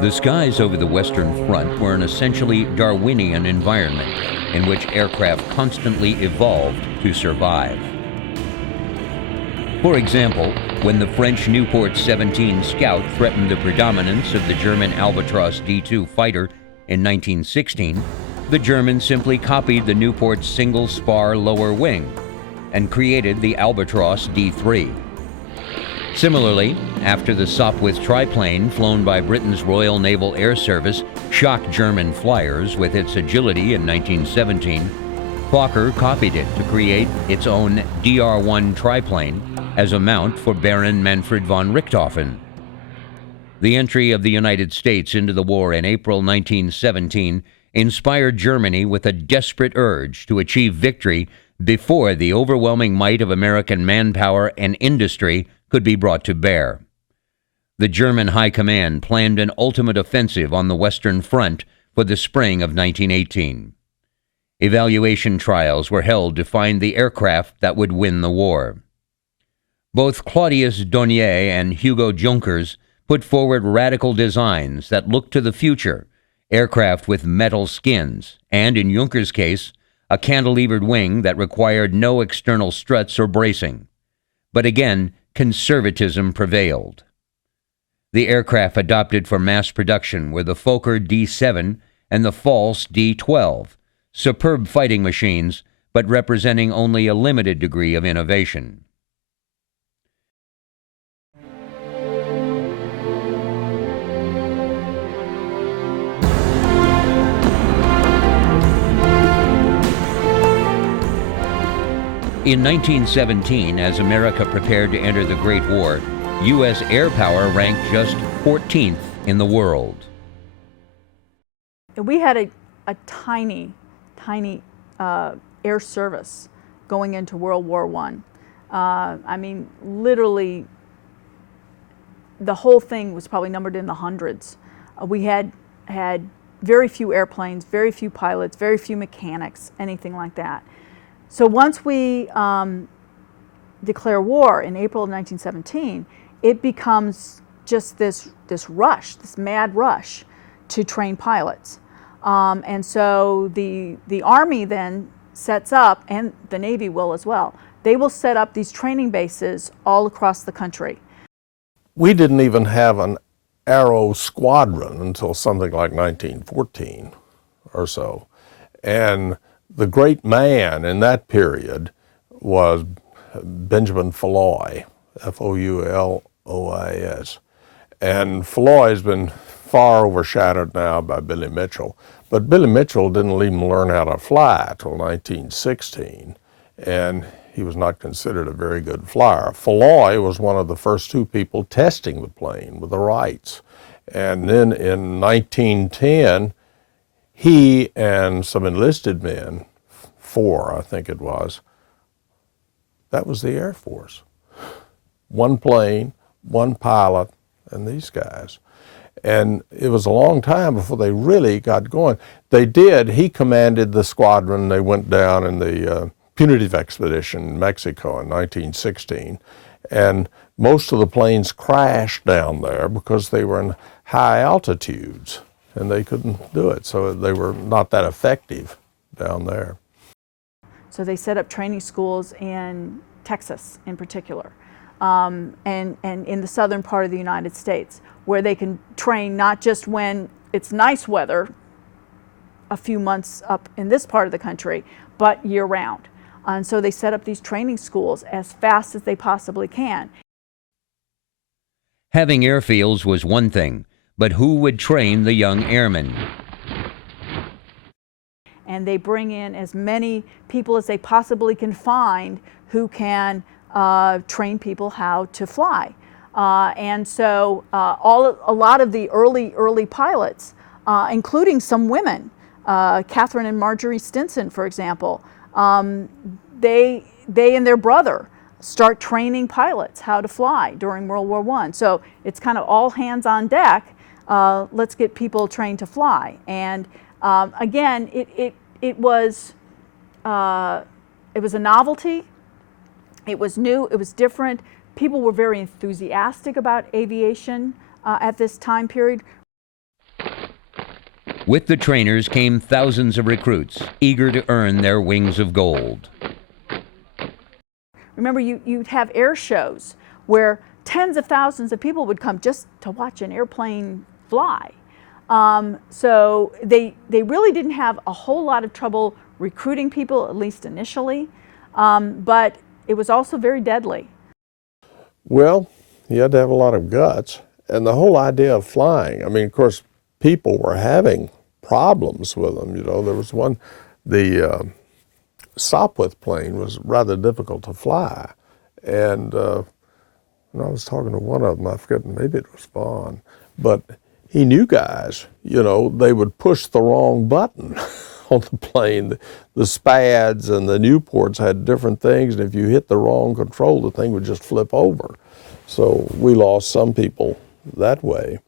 The skies over the Western Front were an essentially Darwinian environment in which aircraft constantly evolved to survive. For example, when the French Nieuport 17 Scout threatened the predominance of the German Albatros D-2 fighter in 1916, the Germans simply copied the Nieuport's single-spar lower wing and created the Albatros D-3. Similarly, after the Sopwith triplane flown by Britain's Royal Naval Air Service shocked German flyers with its agility in 1917, Fokker copied it to create its own DR-1 triplane as a mount for Baron Manfred von Richthofen. The entry of the United States into the war in April 1917 inspired Germany with a desperate urge to achieve victory before the overwhelming might of American manpower and industry could be brought to bear. The German High Command planned an ultimate offensive on the Western Front for the spring of 1918. Evaluation trials were held to find the aircraft that would win the war. Both Claudius Dornier and Hugo Junkers put forward radical designs that looked to the future, aircraft with metal skins, and in Junkers' case, a cantilevered wing that required no external struts or bracing. But again, conservatism prevailed. The aircraft adopted for mass production were the Fokker D-7 and the false D-12, superb fighting machines, but representing only a limited degree of innovation. In 1917, as America prepared to enter the Great War, U.S. air power ranked just 14th in the world. We had a tiny air service going into World War I. I mean, literally, the whole thing was probably numbered in the hundreds. We had very few airplanes, very few pilots, very few mechanics, anything like that. So once we declare war in April of 1917, it becomes just this rush, this mad rush to train pilots. And so the Army then sets up, and the Navy will as well, they will set up these training bases all across the country. We didn't even have an aero squadron until something like 1914 or so. And the great man in that period was Benjamin Faulois, F-O-U-L-O-I-S. And Faulois been far overshadowed now by Billy Mitchell. But Billy Mitchell didn't even learn how to fly till 1916, and he was not considered a very good flyer. Faulois was one of the first two people testing the plane with the Wrights. And then in 1910, he and some enlisted men, 4 I think it was, that was the Air Force. One plane, one pilot, and these guys. And it was a long time before they really got going. They did. He commanded the squadron. They went down in the punitive expedition in Mexico in 1916. And most of the planes crashed down there because they were in high altitudes and they couldn't do it. So they were not that effective down there. So they set up training schools in Texas in particular. And in the southern part of the United States, where they can train not just when it's nice weather, a few months up in this part of the country, but year-round. And so they set up these training schools as fast as they possibly can. Having airfields was one thing, but who would train the young airmen? And they bring in as many people as they possibly can find who can train people how to fly. And so a lot of the early pilots, including some women, Catherine and Marjorie Stinson, for example, they and their brother start training pilots how to fly during World War I. So it's kind of all hands on deck. Let's get people trained to fly. And again, it was a novelty. It was new, it was different. People were very enthusiastic about aviation at this time period. With the trainers came thousands of recruits, eager to earn their wings of gold. Remember, you'd have air shows where tens of thousands of people would come just to watch an airplane fly. So they really didn't have a whole lot of trouble recruiting people, at least initially, but it was also very deadly. Well, you had to have a lot of guts, and the whole idea of flying, I mean, of course, people were having problems with them. You know, there was one, the Sopwith plane was rather difficult to fly, and when I was talking to one of them, I forget, maybe it was Vaughn, but he knew guys, you know, they would push the wrong button on the plane. The Spads and the Newports had different things, and if you hit the wrong control, the thing would just flip over. So we lost some people that way.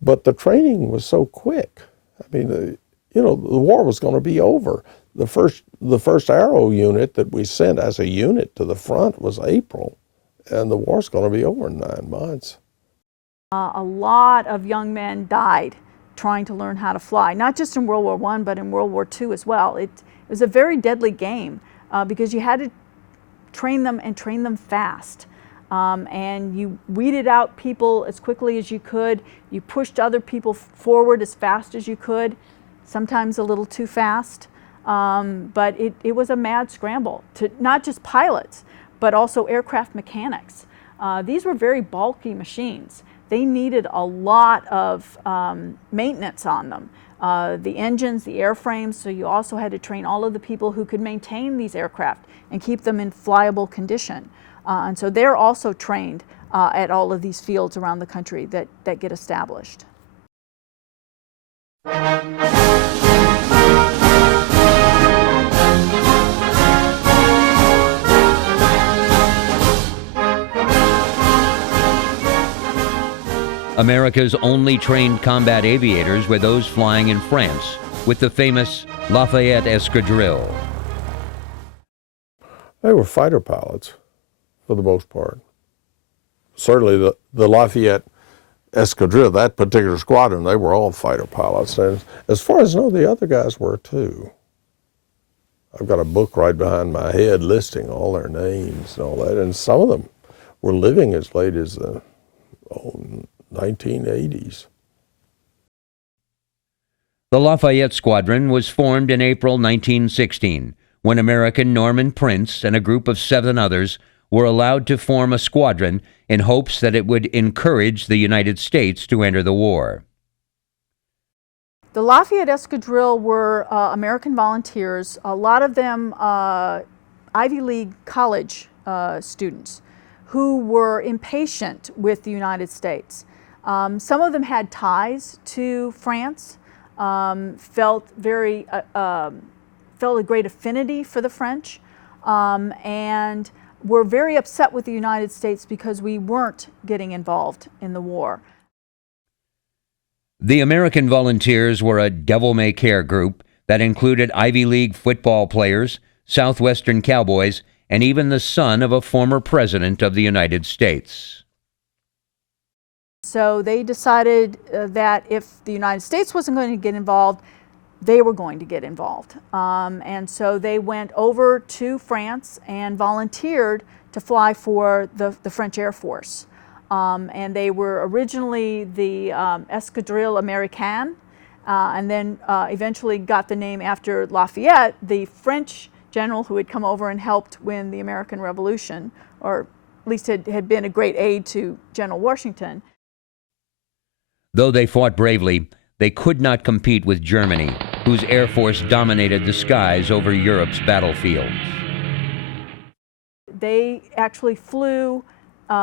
But the training was so quick. I mean, you know, the war was going to be over. The first Arrow unit that we sent as a unit to the front was April, and the war's going to be over in 9 months. A lot of young men died trying to learn how to fly, not just in World War I, but in World War II as well. It was a very deadly game because you had to train them and train them fast. And you weeded out people as quickly as you could. You pushed other people forward as fast as you could, sometimes a little too fast. But it was a mad scramble to not just pilots, but also aircraft mechanics. These were very bulky machines. They needed a lot of maintenance on them. The engines, the airframes, so you also had to train all of the people who could maintain these aircraft and keep them in flyable condition. And so they're also trained at all of these fields around the country that get established. America's only trained combat aviators were those flying in France with the famous Lafayette Escadrille. They were fighter pilots for the most part. Certainly the Lafayette Escadrille, that particular squadron, they were all fighter pilots. And as far as I know, the other guys were too. I've got a book right behind my head listing all their names and all that, and some of them were living as late as the 1980s. The Lafayette Squadron was formed in April 1916, when American Norman Prince and a group of 7 others were allowed to form a squadron in hopes that it would encourage the United States to enter the war. The Lafayette Escadrille were American volunteers, a lot of them Ivy League college students who were impatient with the United States. Some of them had ties to France, felt a great affinity for the French, and were very upset with the United States because we weren't getting involved in the war. The American volunteers were a devil-may-care group that included Ivy League football players, Southwestern cowboys, and even the son of a former president of the United States. So they decided that if the United States wasn't going to get involved, they were going to get involved. And so they went over to France and volunteered to fly for the French Air Force. And they were originally the Escadrille Américaine, and then eventually got the name after Lafayette, the French general who had come over and helped win the American Revolution, or at least had been a great aide to General Washington. Though they fought bravely, they could not compete with Germany, whose air force dominated the skies over Europe's battlefields. They actually flew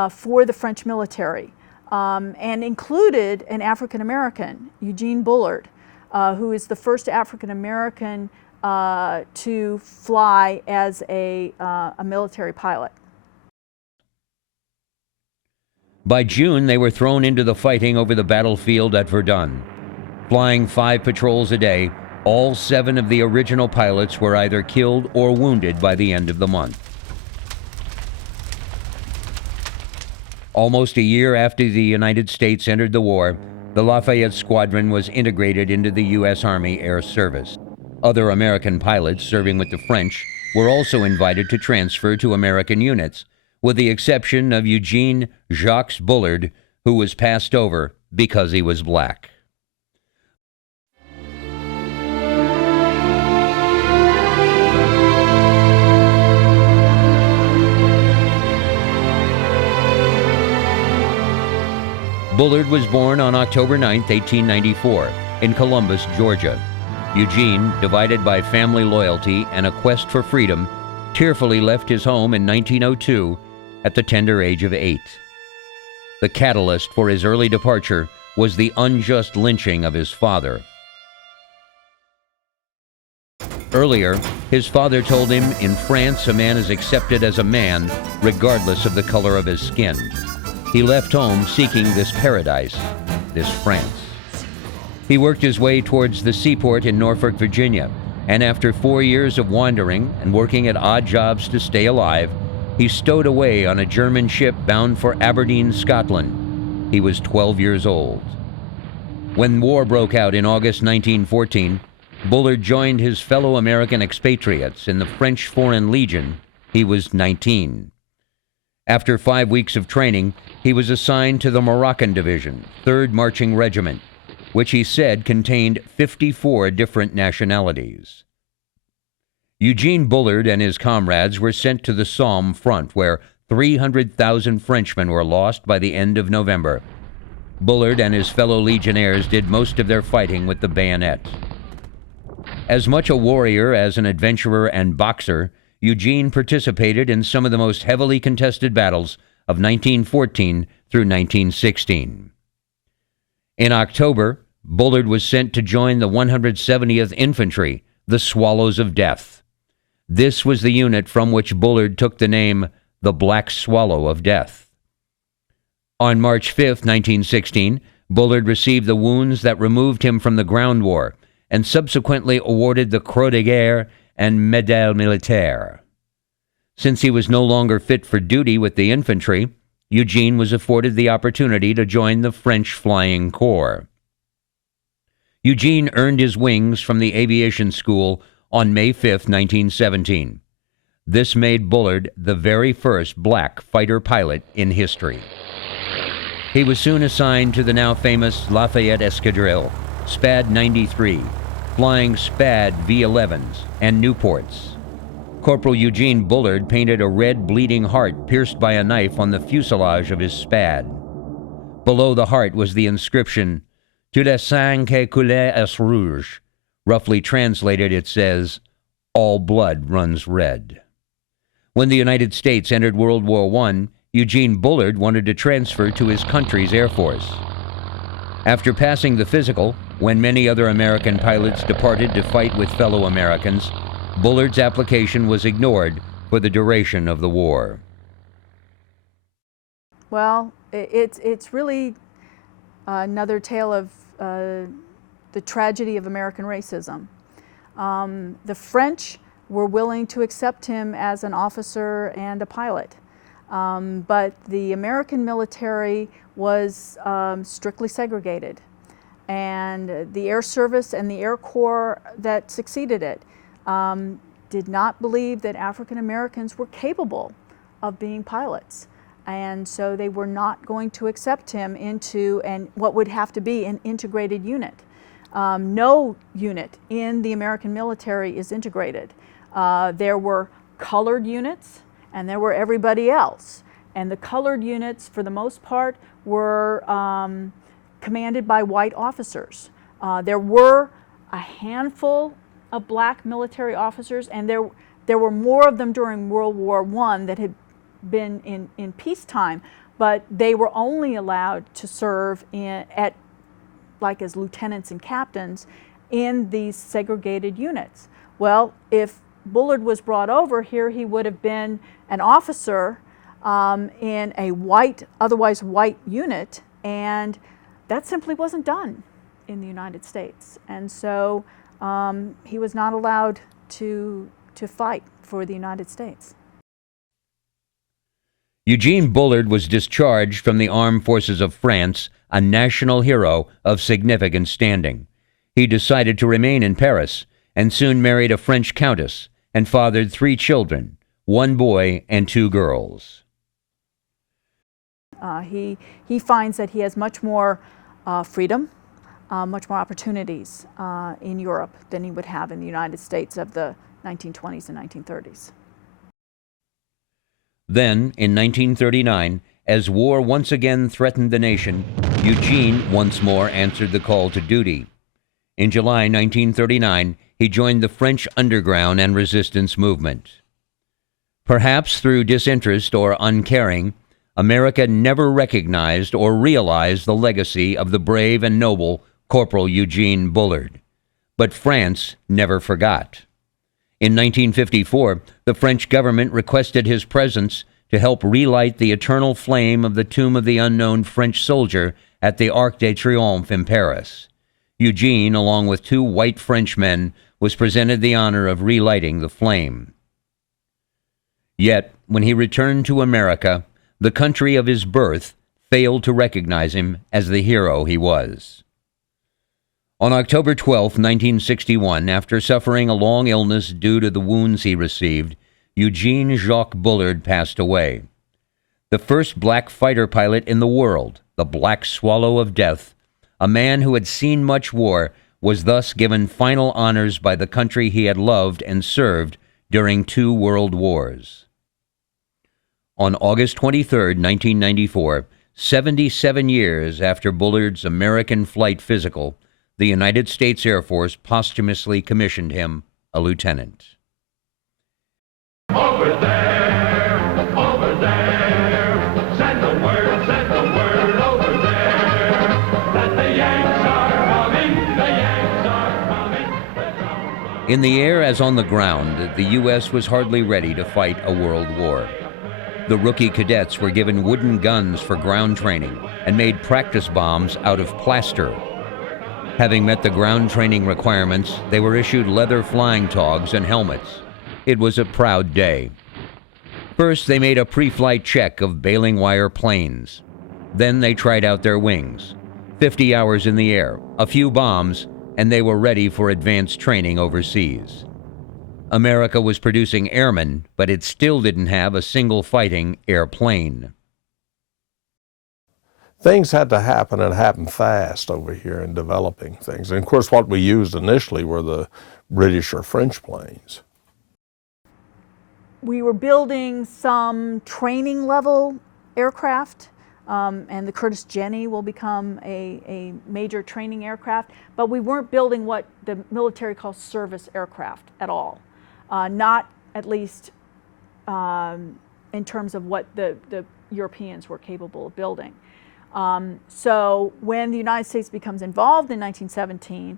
for the French military and included an African American, Eugene Bullard, who is the first African American to fly as a military pilot. By June, they were thrown into the fighting over the battlefield at Verdun. Flying 5 patrols a day, all 7 of the original pilots were either killed or wounded by the end of the month. Almost a year after the United States entered the war, The Lafayette Squadron was integrated into the U.S. Army Air Service. Other American pilots serving with the French were also invited to transfer to American units, with the exception of Eugene Jacques Bullard, who was passed over because he was black. Bullard was born on October 9, 1894, in Columbus, Georgia. Eugene, divided by family loyalty and a quest for freedom, tearfully left his home in 1902 at the tender age of 8. The catalyst for his early departure was the unjust lynching of his father. Earlier, his father told him, "In France, a man is accepted as a man, regardless of the color of his skin." He left home seeking this paradise, this France. He worked his way towards the seaport in Norfolk, Virginia, and after 4 years of wandering and working at odd jobs to stay alive, he stowed away on a German ship bound for Aberdeen, Scotland. He was 12 years old. When war broke out in August 1914, Bullard joined his fellow American expatriates in the French Foreign Legion. He was 19. After 5 weeks of training, he was assigned to the Moroccan Division, 3rd Marching Regiment, which he said contained 54 different nationalities. Eugene Bullard and his comrades were sent to the Somme front, where 300,000 Frenchmen were lost by the end of November. Bullard and his fellow legionnaires did most of their fighting with the bayonet. As much a warrior as an adventurer and boxer, Eugene participated in some of the most heavily contested battles of 1914 through 1916. In October, Bullard was sent to join the 170th Infantry, the Swallows of Death. This was the unit from which Bullard took the name the Black Swallow of Death. On March 5, 1916, Bullard received the wounds that removed him from the ground war and subsequently awarded the Croix de Guerre and Médaille Militaire. Since he was no longer fit for duty with the infantry, Eugene was afforded the opportunity to join the French Flying Corps. Eugene earned his wings from the aviation school on May 5, 1917. This made Bullard the very first black fighter pilot in history. He was soon assigned to the now famous Lafayette Escadrille, SPAD 93, flying SPAD V-11s and Newports. Corporal Eugene Bullard painted a red bleeding heart pierced by a knife on the fuselage of his SPAD. Below the heart was the inscription, "Tout le sang qui coule est rouge." Roughly translated, it says, "All blood runs red." When the United States entered World War I, Eugene Bullard wanted to transfer to his country's Air Force. After passing the physical, when many other American pilots departed to fight with fellow Americans, Bullard's application was ignored for the duration of the war. Well, it's really another tale of the tragedy of American racism. The French were willing to accept him as an officer and a pilot, but the American military was strictly segregated, and the Air Service and the Air Corps that succeeded it did not believe that African Americans were capable of being pilots. And so they were not going to accept him into what would have to be an integrated unit. No unit in the American military is integrated. There were colored units and there were everybody else. And the colored units, for the most part, were commanded by white officers. There were a handful of black military officers, and there were more of them during World War I that had been in peacetime, but they were only allowed to serve as lieutenants and captains in these segregated units. Well, if Bullard was brought over here, he would have been an officer in a otherwise white unit, and that simply wasn't done in the United States. And so he was not allowed to fight for the United States. Eugene Bullard was discharged from the armed forces of France, a national hero of significant standing. He decided to remain in Paris and soon married a French countess and fathered 3 children, 1 boy and 2 girls. He finds that he has much more freedom, much more opportunities in Europe than he would have in the United States of the 1920s and 1930s. Then, in 1939, as war once again threatened the nation, Eugene once more answered the call to duty. In July 1939, he joined the French underground and resistance movement. Perhaps through disinterest or uncaring, America never recognized or realized the legacy of the brave and noble Corporal Eugene Bullard. But France never forgot. In 1954, the French government requested his presence to help relight the eternal flame of the tomb of the unknown French soldier at the Arc de Triomphe in Paris. Eugene, along with 2 white Frenchmen, was presented the honor of relighting the flame. Yet, when he returned to America, the country of his birth failed to recognize him as the hero he was. On October 12, 1961, after suffering a long illness due to the wounds he received, Eugene Jacques Bullard passed away. The first black fighter pilot in the world, the Black Swallow of Death, a man who had seen much war, was thus given final honors by the country he had loved and served during 2 world wars. On August 23, 1994, 77 years after Bullard's American flight physical, the United States Air Force posthumously commissioned him a lieutenant. Over there, send the word over there, that the Yanks are coming, In the air as on the ground, the U.S. was hardly ready to fight a world war. The rookie cadets were given wooden guns for ground training and made practice bombs out of plaster. Having met the ground training requirements, they were issued leather flying togs and helmets. It was a proud day. First, they made a pre-flight check of baling wire planes. Then they tried out their wings. 50 hours in the air, a few bombs, and they were ready for advanced training overseas. America was producing airmen, but it still didn't have a single fighting airplane. Things had to happen and happen fast over here in developing things. And of course, what we used initially were the British or French planes. We were building some training level aircraft, and the Curtiss Jenny will become a major training aircraft, but we weren't building what the military calls service aircraft at all. Not at least in terms of what the Europeans were capable of building. So when the United States becomes involved in 1917,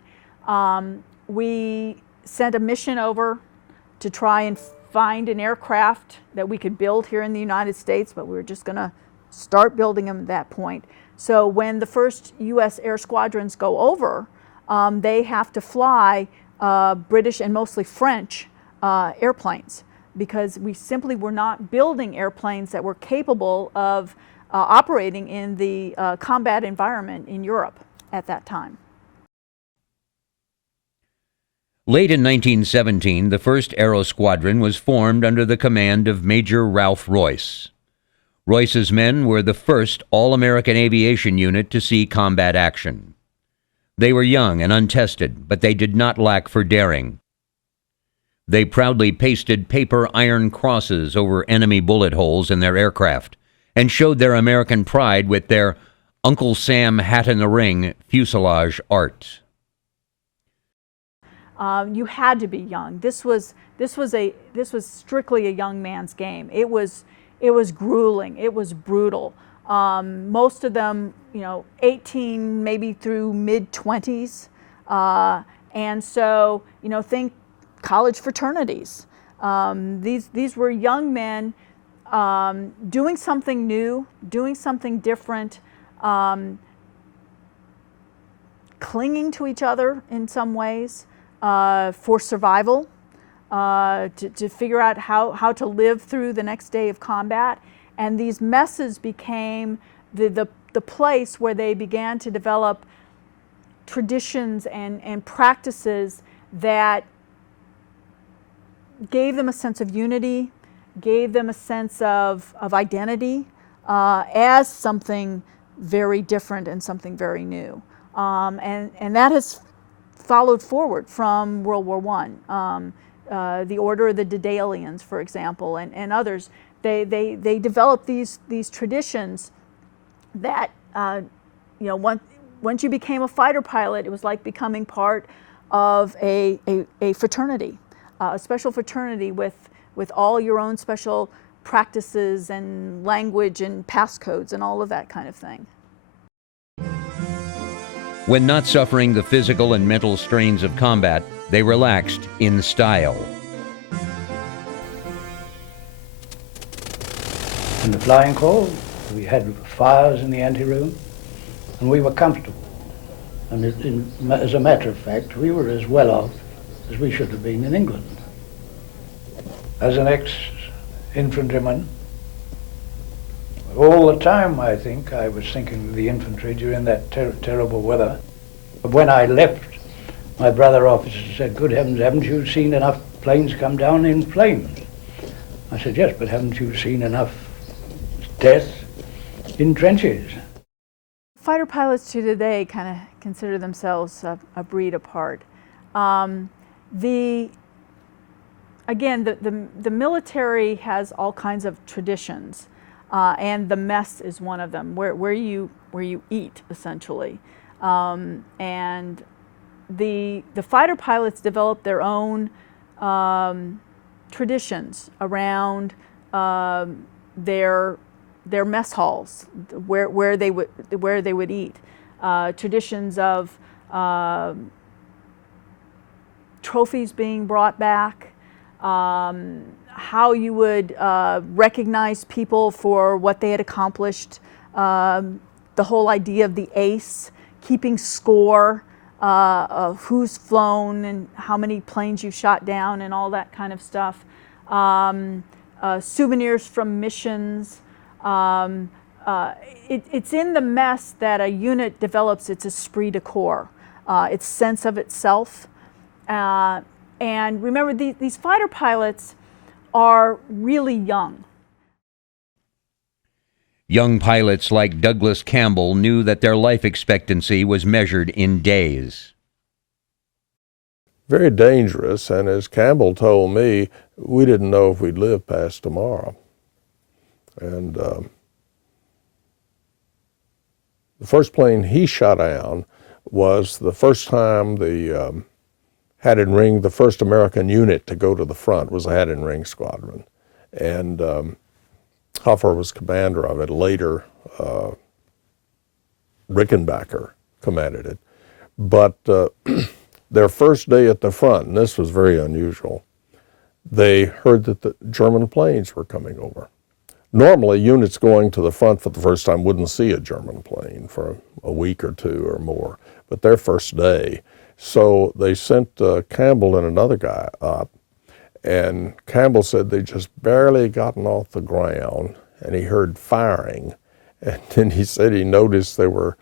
we sent a mission over to try and find an aircraft that we could build here in the United States, but we were just going to start building them at that point. So when the first U.S. air squadrons go over, they have to fly British and mostly French airplanes, because we simply were not building airplanes that were capable of operating in the combat environment in Europe at that time. Late in 1917, the 1st Aero Squadron was formed under the command of Major Ralph Royce. Royce's men were the first all-American aviation unit to see combat action. They were young and untested, but they did not lack for daring. They proudly pasted paper iron crosses over enemy bullet holes in their aircraft and showed their American pride with their Uncle Sam hat-in-the-ring fuselage art. You had to be young. This was strictly a young man's game. It was grueling. It was brutal. Most of them, 18 maybe through mid-20s, and so think college fraternities. These were young men doing something new, doing something different, clinging to each other in some ways. For survival, to figure out how to live through the next day of combat, And these messes became the place where they began to develop traditions and practices that gave them a sense of unity, gave them a sense of identity as something very different and something very new. And that has followed forward from World War I. The Order of the Daedalians, for example, and others, they developed these traditions that, once you became a fighter pilot, it was like becoming part of a fraternity, a special fraternity with all your own special practices and language and passcodes and all of that kind of thing. When not suffering the physical and mental strains of combat, they relaxed in style. In the flying corps, we had fires in the anteroom, and we were comfortable. And as a matter of fact, we were as well off as we should have been in England. As an ex-infantryman, all the time, I think, I was thinking of the infantry during that terrible weather. But when I left, my brother officer said, "Good heavens, haven't you seen enough planes come down in flames?" I said, "Yes, but haven't you seen enough death in trenches?" Fighter pilots to today kind of consider themselves a breed apart. The military has all kinds of traditions, and the mess is one of them, where you eat, essentially. And the fighter pilots developed their own traditions around their mess halls, where they would eat. Traditions of trophies being brought back, how you would recognize people for what they had accomplished, the whole idea of the ace, keeping score of who's flown and how many planes you shot down and all that kind of stuff. Souvenirs from missions. It's in the mess that a unit develops its esprit de corps, its sense of itself. And remember, these fighter pilots are really young. Young pilots like Douglas Campbell knew that their life expectancy was measured in days. Very dangerous, and as Campbell told me, we didn't know if we'd live past tomorrow. And the first plane he shot down was the first time the Haddon Ring, the first American unit to go to the front was a Haddon Ring squadron. And Hoffer was commander of it. Later, Rickenbacker commanded it. But their first day at the front, and this was very unusual, they heard that the German planes were coming over. Normally, units going to the front for the first time wouldn't see a German plane for a week or two or more, but their first day. So they sent Campbell and another guy up, and Campbell said they just barely gotten off the ground, and he heard firing. And then he said he noticed there were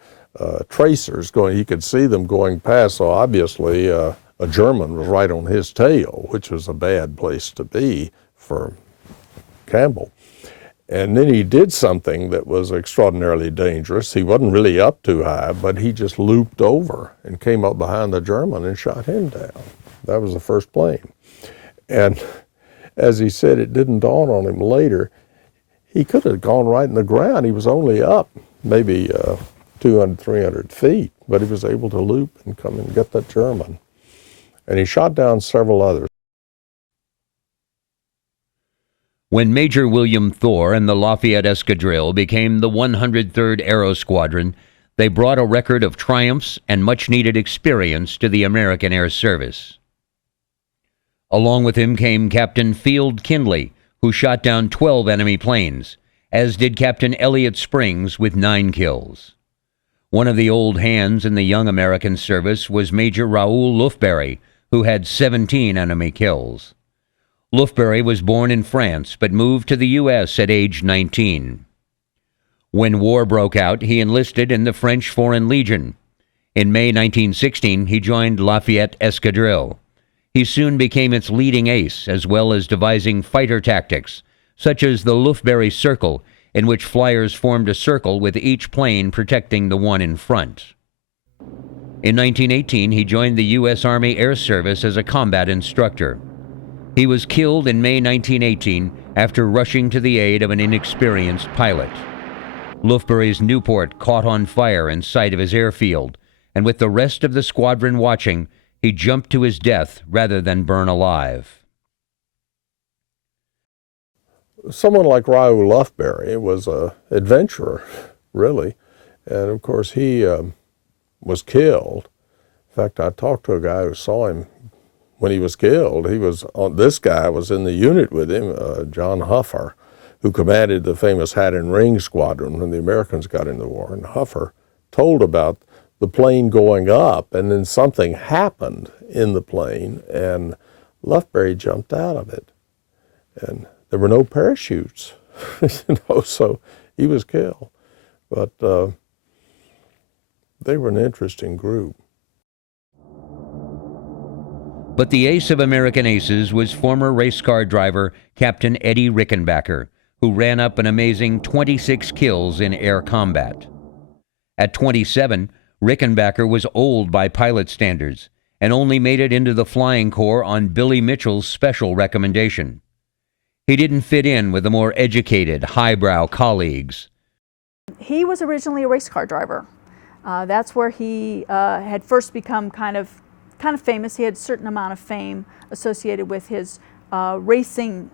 tracers going, he could see them going past, so obviously a German was right on his tail, which was a bad place to be for Campbell. And then he did something that was extraordinarily dangerous. He wasn't really up too high, but he just looped over and came up behind the German and shot him down. That was the first plane. And as he said, it didn't dawn on him later, he could have gone right in the ground. He was only up maybe 200, 300 feet, but he was able to loop and come and get that German. And he shot down several others. When Major William Thor and the Lafayette Escadrille became the 103rd Aero Squadron, they brought a record of triumphs and much-needed experience to the American Air Service. Along with him came Captain Field Kindley, who shot down 12 enemy planes, as did Captain Elliott Springs with 9 kills. One of the old hands in the young American service was Major Raoul Lufberry, who had 17 enemy kills. Lufbery was born in France but moved to the U.S. at age 19. When war broke out, he enlisted in the French Foreign Legion. In May 1916, he joined Lafayette Escadrille. He soon became its leading ace, as well as devising fighter tactics, such as the Lufbery Circle, in which flyers formed a circle with each plane protecting the one in front. In 1918, he joined the U.S. Army Air Service as a combat instructor. He was killed in May 1918 after rushing to the aid of an inexperienced pilot. Lufbery's Newport caught on fire in sight of his airfield, and with the rest of the squadron watching, he jumped to his death rather than burn alive. Someone like Raoul Lufbery was an adventurer, really, and of course he was killed. In fact, I talked to a guy who saw him when he was killed. This guy was in the unit with him, John Huffer, who commanded the famous Hat and Ring Squadron when the Americans got into the war. And Huffer told about the plane going up, and then something happened in the plane, and Lufbery jumped out of it. And there were no parachutes, so he was killed. But they were an interesting group. But the ace of American aces was former race car driver Captain Eddie Rickenbacker, who ran up an amazing 26 kills in air combat. At 27, Rickenbacker was old by pilot standards and only made it into the flying corps on Billy Mitchell's special recommendation. He didn't fit in with the more educated, highbrow colleagues. He was originally a race car driver. That's where he had first become kind of famous. He had a certain amount of fame associated with his racing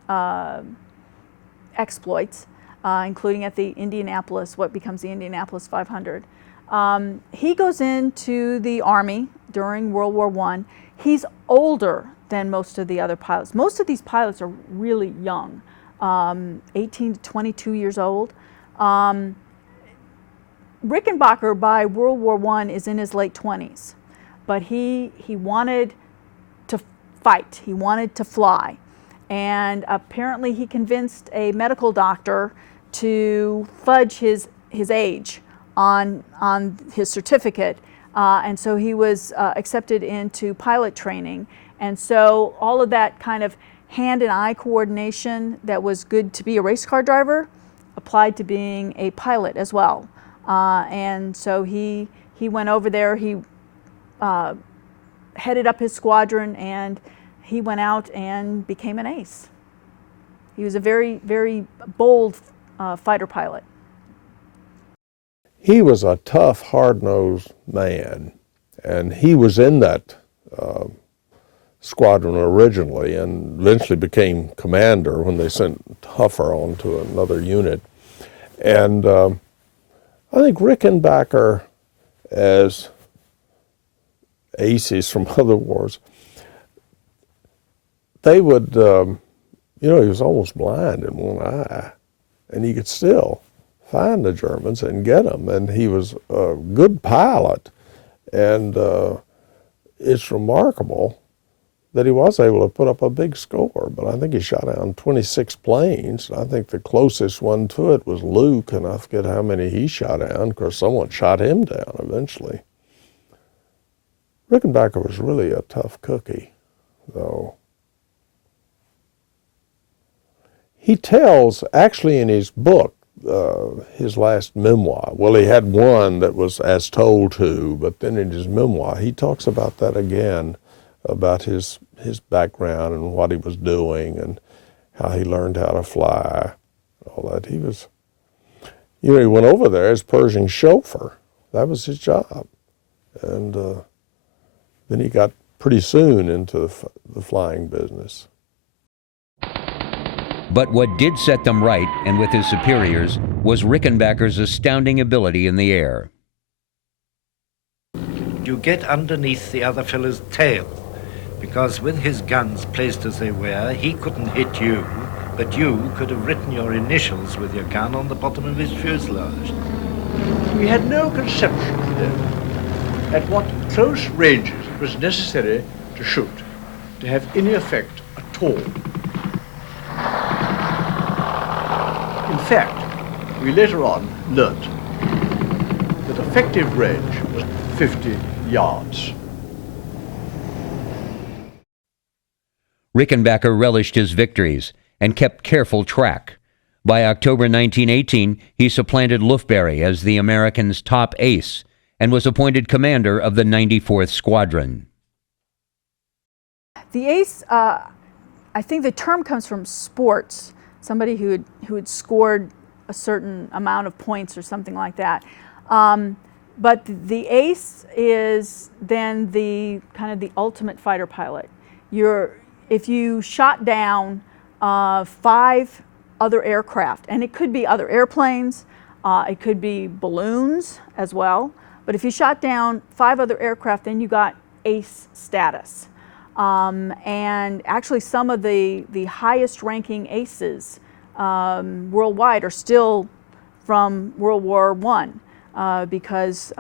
exploits, including at the what becomes the Indianapolis 500. He goes into the Army during World War I. He's older than most of the other pilots. Most of these pilots are really young, 18 to 22 years old. Rickenbacker by World War I is in his late 20s, but he wanted to fight. He wanted to fly. And apparently he convinced a medical doctor to fudge his age on his certificate. And so he was accepted into pilot training. And so all of that kind of hand and eye coordination that was good to be a race car driver applied to being a pilot as well. And so he went over there, he headed up his squadron, and he went out and became an ace. He was a very, very bold fighter pilot. He was a tough, hard-nosed man, and he was in that squadron originally and eventually became commander when they sent Huffer on to another unit. And I think Rickenbacker, as aces from other wars, they would, he was almost blind in one eye, and he could still find the Germans and get them. And he was a good pilot, and it's remarkable that he was able to put up a big score. But I think he shot down 26 planes. I think the closest one to it was Luke, and I forget how many he shot down. Of course, someone shot him down eventually. Rickenbacker was really a tough cookie, though. He tells, actually in his book, his last memoir, well, he had one that was As Told To, but then in his memoir, he talks about that again, about his background and what he was doing and how he learned how to fly, all that. He was, he went over there as Pershing chauffeur. That was his job. And then he got pretty soon into the flying business. But what did set them right, and with his superiors, was Rickenbacker's astounding ability in the air. You get underneath the other fellow's tail, because with his guns placed as they were, he couldn't hit you, but you could have written your initials with your gun on the bottom of his fuselage. We had no conception then at what close ranges it was necessary to shoot to have any effect at all. In fact, we later on learnt that effective range was 50 yards. Rickenbacker relished his victories and kept careful track. By October 1918, he supplanted Lufberry as the Americans' top ace and was appointed commander of the 94th Squadron. The ace, I think the term comes from sports, somebody who had scored a certain amount of points or something like that. But the ace is then the kind of the ultimate fighter pilot. If you shot down 5 other aircraft, and it could be other airplanes, it could be balloons as well, but if you shot down 5 other aircraft, then you got ace status. And actually some of the highest ranking aces worldwide are still from World War I, because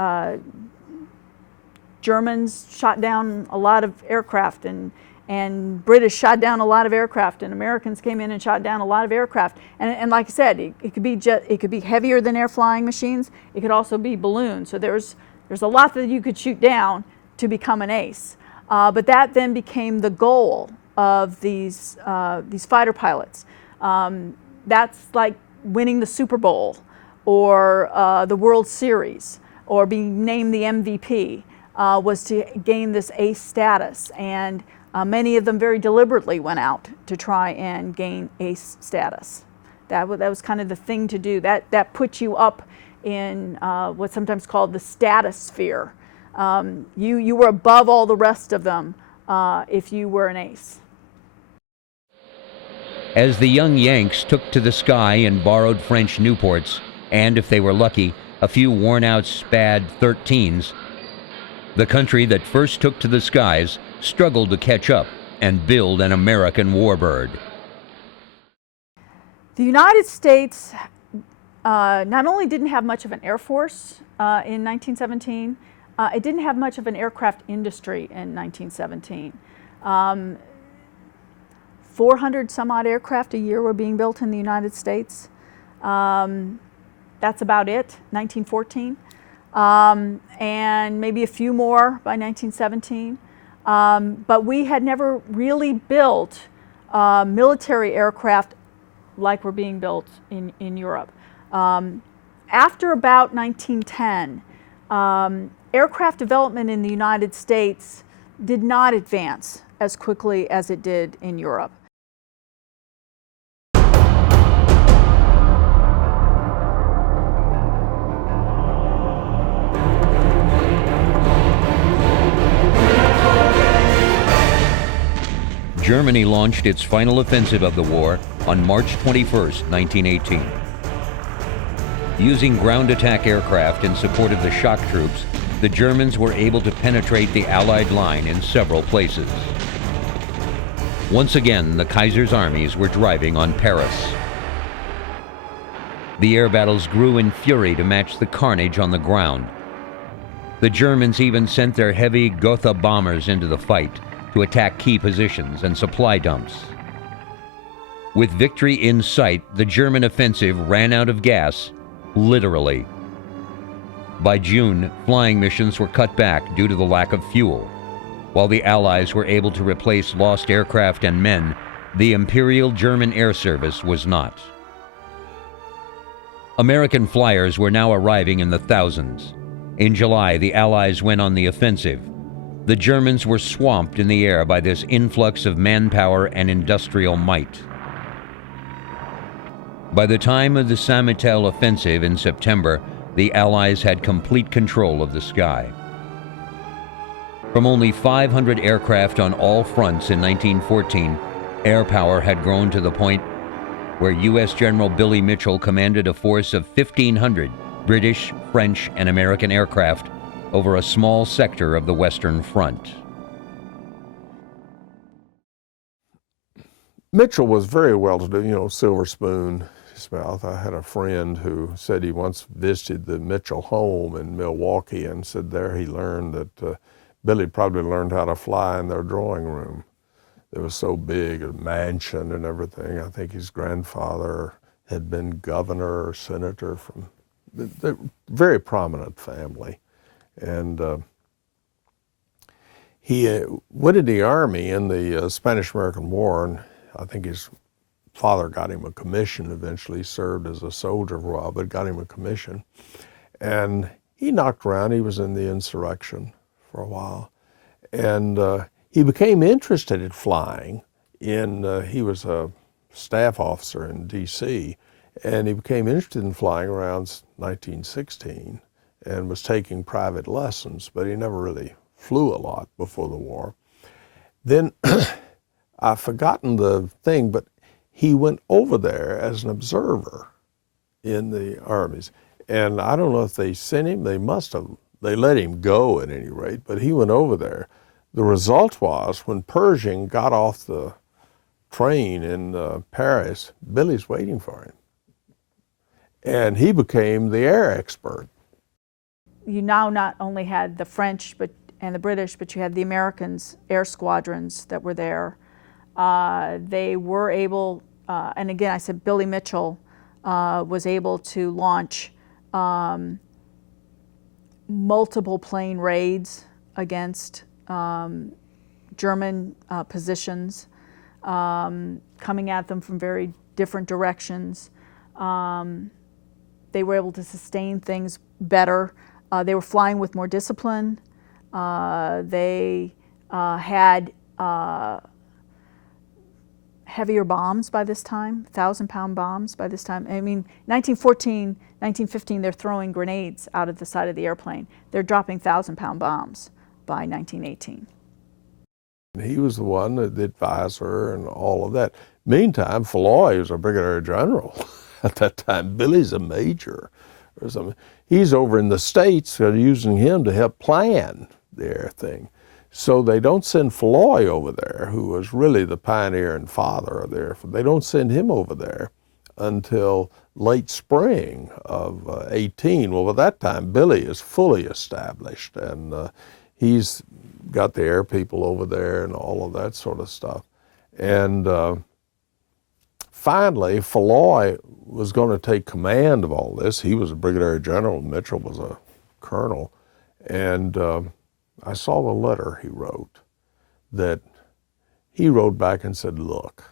Germans shot down a lot of aircraft, and British shot down a lot of aircraft, and Americans came in and shot down a lot of aircraft. And like I said, it could be heavier than air flying machines. It could also be balloons. So there's a lot that you could shoot down to become an ace. But that then became the goal of these fighter pilots. That's like winning the Super Bowl or the World Series or being named the MVP, was to gain this ace status. And many of them very deliberately went out to try and gain ace status. That was kind of the thing to do. That puts you up in what's sometimes called the stratosphere. You were above all the rest of them if you were an ace. As the young Yanks took to the sky in borrowed French Newports, and if they were lucky, a few worn-out SPAD 13s, the country that first took to the skies struggled to catch up and build an American warbird. The United States not only didn't have much of an Air Force in 1917, it didn't have much of an aircraft industry in 1917. 400 some odd aircraft a year were being built in the United States. That's about it, 1914. And maybe a few more by 1917. But we had never really built military aircraft like were being built in Europe. After about 1910, aircraft development in the United States did not advance as quickly as it did in Europe. Germany launched its final offensive of the war on March 21, 1918. Using ground attack aircraft in support of the shock troops, the Germans were able to penetrate the Allied line in several places. Once again, the Kaiser's armies were driving on Paris. The air battles grew in fury to match the carnage on the ground. The Germans even sent their heavy Gotha bombers into the fight to attack key positions and supply dumps. With victory in sight, the German offensive ran out of gas, literally. By June, flying missions were cut back due to the lack of fuel. While the Allies were able to replace lost aircraft and men, the Imperial German Air Service was not. American flyers were now arriving in the thousands. In July, the Allies went on the offensive. The Germans were swamped in the air by this influx of manpower and industrial might. By the time of the Saint-Michel offensive in September, the Allies had complete control of the sky. From only 500 aircraft on all fronts in 1914, air power had grown to the point where U.S. General Billy Mitchell commanded a force of 1,500 British, French, and American aircraft over a small sector of the Western Front. Mitchell was very well-to-do, silver spoon his mouth. I had a friend who said he once visited the Mitchell home in Milwaukee and said there he learned that Billy probably learned how to fly in their drawing room. It was so big, a mansion and everything. I think his grandfather had been governor or senator from the very prominent family. And he went in the Army in the Spanish-American War, and I think his father got him a commission eventually. He served as a soldier for a while, but got him a commission. And he knocked around. He was in the insurrection for a while. And he became interested in flying. He was a staff officer in D.C., and he became interested in flying around 1916 and was taking private lessons, but he never really flew a lot before the war. Then I've forgotten the thing, but he went over there as an observer in the armies. And I don't know if they sent him, they let him go at any rate, but he went over there. The result was when Pershing got off the train in Paris, Billy's waiting for him. And he became the air expert. You now not only had the French and the British, but you had the Americans, air squadrons that were there. They were able, and again, I said Billy Mitchell was able to launch multiple plane raids against German positions, coming at them from very different directions. They were able to sustain things better. They were flying with more discipline. They had heavier bombs by this time, 1,000-pound bombs by this time. I mean, 1914, 1915, they're throwing grenades out of the side of the airplane. They're dropping 1,000-pound bombs by 1918. He was the one, the advisor and all of that. Meantime, Floyd was a brigadier general at that time. Billy's a major or something. He's over in the States, using him to help plan their thing. So they don't send Floyd over there, who was really the pioneer and father of their, they don't send him over there until late spring of 18. Well, by that time, Billy is fully established, and he's got the air people over there and all of that sort of stuff. And finally, Floyd was going to take command of all this. He was a brigadier general, Mitchell was a colonel, and I saw the letter he wrote, that he wrote back and said, look,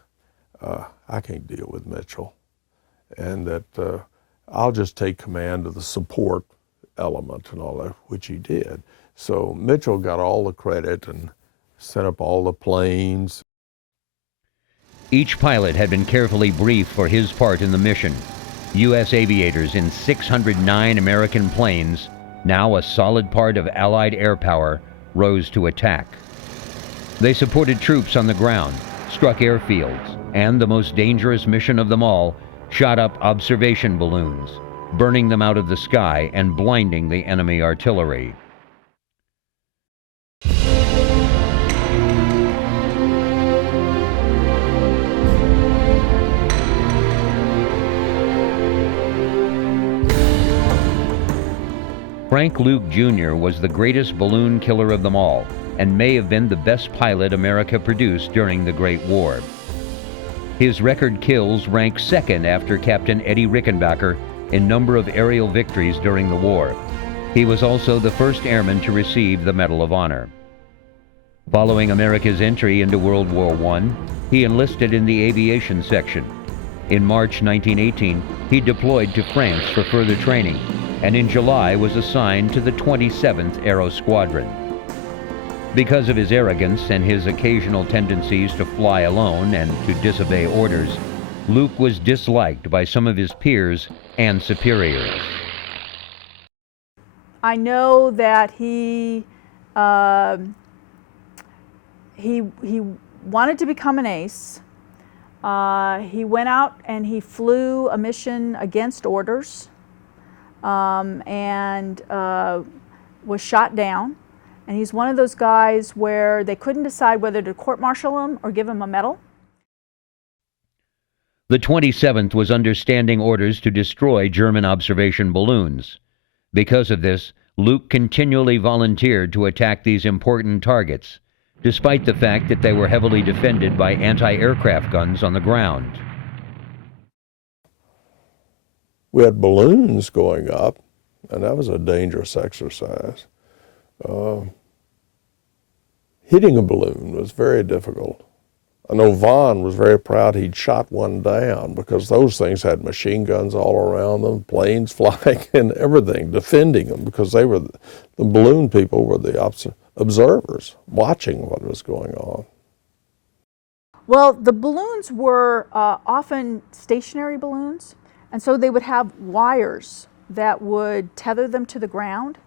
I can't deal with Mitchell, and that I'll just take command of the support element and all that, which he did. So Mitchell got all the credit and set up all the planes. Each pilot had been carefully briefed for his part in the mission. U.S. aviators in 609 American planes, now a solid part of Allied air power, rose to attack. They supported troops on the ground, struck airfields, and the most dangerous mission of them all, shot up observation balloons, burning them out of the sky and blinding the enemy artillery. Frank Luke Jr. was the greatest balloon killer of them all, and may have been the best pilot America produced during the Great War. His record kills rank second after Captain Eddie Rickenbacker in number of aerial victories during the war. He was also the first airman to receive the Medal of Honor. Following America's entry into World War I, he enlisted in the aviation section. In March 1918, he deployed to France for further training, and in July was assigned to the 27th Aero Squadron. Because of his arrogance and his occasional tendencies to fly alone and to disobey orders, Luke was disliked by some of his peers and superiors. I know that he wanted to become an ace. He went out and he flew a mission against orders, and was shot down. And he's one of those guys where they couldn't decide whether to court-martial him or give him a medal. The 27th was under standing orders to destroy German observation balloons. Because of this, Luke continually volunteered to attack these important targets, despite the fact that they were heavily defended by anti-aircraft guns on the ground. We had balloons going up, and that was a dangerous exercise. Hitting a balloon was very difficult. I know Vaughn was very proud he'd shot one down because those things had machine guns all around them, planes flying and everything, defending them, because they were, the balloon people were the observers watching what was going on. Well, the balloons were often stationary balloons, and so they would have wires that would tether them to the ground.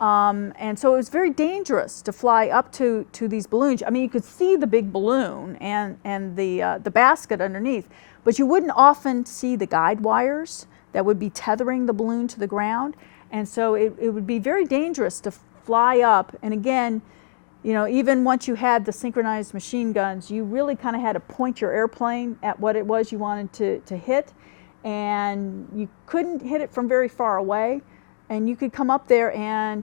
And so it was very dangerous to fly up to these balloons. I mean, you could see the big balloon and the basket underneath, but you wouldn't often see the guide wires that would be tethering the balloon to the ground. And so it would be very dangerous to fly up. And again, you know, even once you had the synchronized machine guns, you really kind of had to point your airplane at what it was you wanted to hit. And you couldn't hit it from very far away. And you could come up there and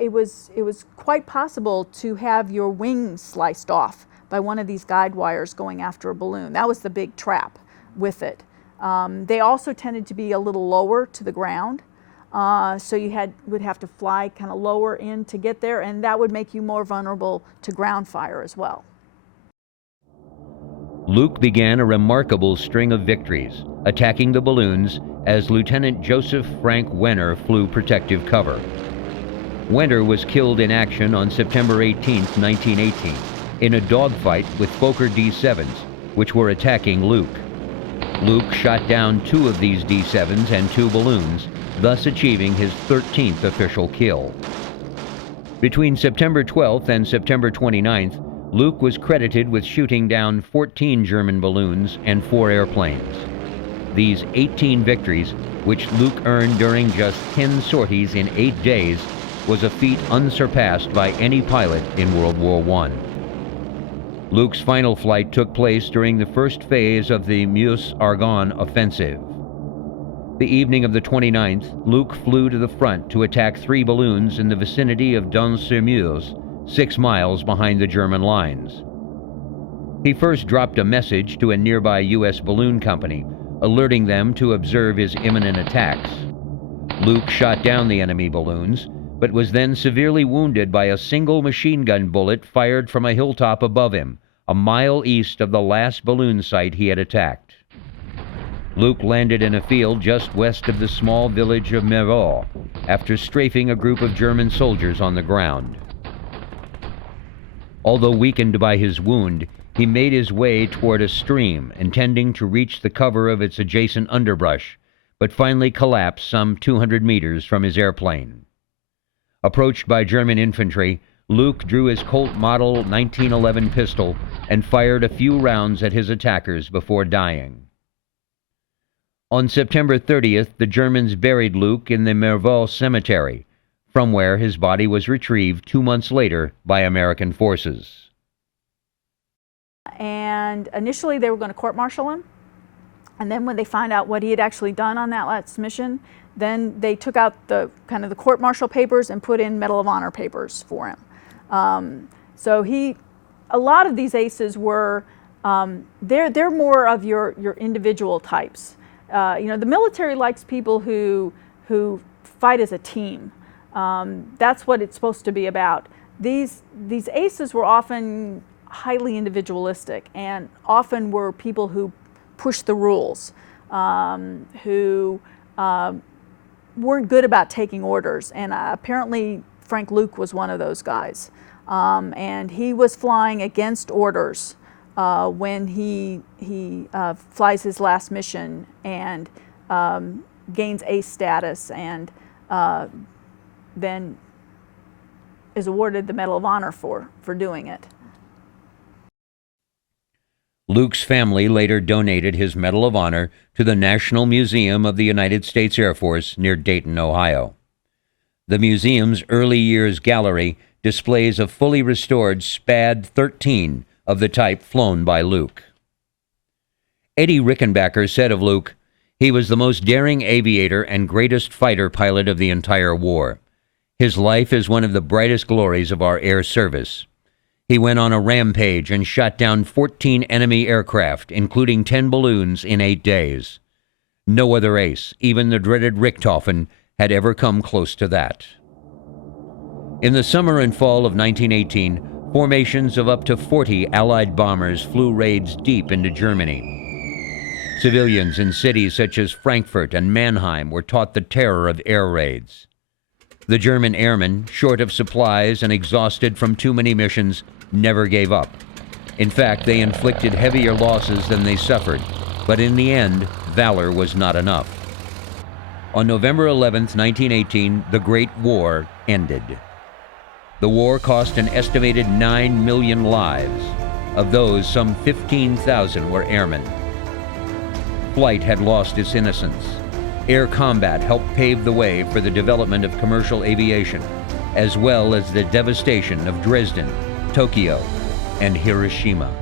it was quite possible to have your wings sliced off by one of these guide wires going after a balloon. That was the big trap with it. They also tended to be a little lower to the ground. So you would have to fly kind of lower in to get there, and that would make you more vulnerable to ground fire as well. Luke began a remarkable string of victories, attacking the balloons as Lieutenant Joseph Frank Wenner flew protective cover. Wenner was killed in action on September 18, 1918, in a dogfight with Fokker D-7s, which were attacking Luke. Luke shot down 2 of these D-7s and 2 balloons, thus achieving his 13th official kill. Between September 12th and September 29th, Luke was credited with shooting down 14 German balloons and 4 airplanes. These 18 victories, which Luke earned during just 10 sorties in 8 days, was a feat unsurpassed by any pilot in World War I. Luke's final flight took place during the first phase of the Meuse-Argonne offensive. The evening of the 29th, Luke flew to the front to attack 3 balloons in the vicinity of Dun-sur-Meuse, 6 miles behind the German lines. He first dropped a message to a nearby U.S. balloon company, alerting them to observe his imminent attacks. Luke shot down the enemy balloons, but was then severely wounded by a single machine gun bullet fired from a hilltop above him, a mile east of the last balloon site he had attacked. Luke landed in a field just west of the small village of Mervaux, after strafing a group of German soldiers on the ground. Although weakened by his wound, he made his way toward a stream, intending to reach the cover of its adjacent underbrush, but finally collapsed some 200 meters from his airplane. Approached by German infantry, Luke drew his Colt Model 1911 pistol and fired a few rounds at his attackers before dying. On September 30th, the Germans buried Luke in the Mervaux cemetery, from where his body was retrieved 2 months later by American forces. And initially they were going to court-martial him, and then when they found out what he had actually done on that last mission, then they took out the court-martial papers and put in Medal of Honor papers for him. So a lot of these aces were, they're more of your individual types. You know, the military likes people who fight as a team. That's what it's supposed to be about. These aces were often highly individualistic and often were people who pushed the rules, who weren't good about taking orders. And apparently Frank Luke was one of those guys. And he was flying against orders when he flies his last mission and gains ace status, and then is awarded the Medal of Honor for doing it. Luke's family later donated his Medal of Honor to the National Museum of the United States Air Force near Dayton, Ohio. The museum's early years gallery displays a fully restored SPAD 13 of the type flown by Luke. Eddie Rickenbacker said of Luke, "He was the most daring aviator and greatest fighter pilot of the entire war. His life is one of the brightest glories of our air service. He went on a rampage and shot down 14 enemy aircraft, including 10 balloons, in 8 days. No other ace, even the dreaded Richthofen, had ever come close to that. In the summer and fall of 1918, formations of up to 40 Allied bombers flew raids deep into Germany. Civilians in cities such as Frankfurt and Mannheim were taught the terror of air raids. The German airmen, short of supplies and exhausted from too many missions, never gave up. In fact, they inflicted heavier losses than they suffered, but in the end, valor was not enough. On November 11, 1918, the Great War ended. The war cost an estimated 9 million lives. Of those, some 15,000 were airmen. Flight had lost its innocence. Air combat helped pave the way for the development of commercial aviation, as well as the devastation of Dresden, Tokyo, and Hiroshima.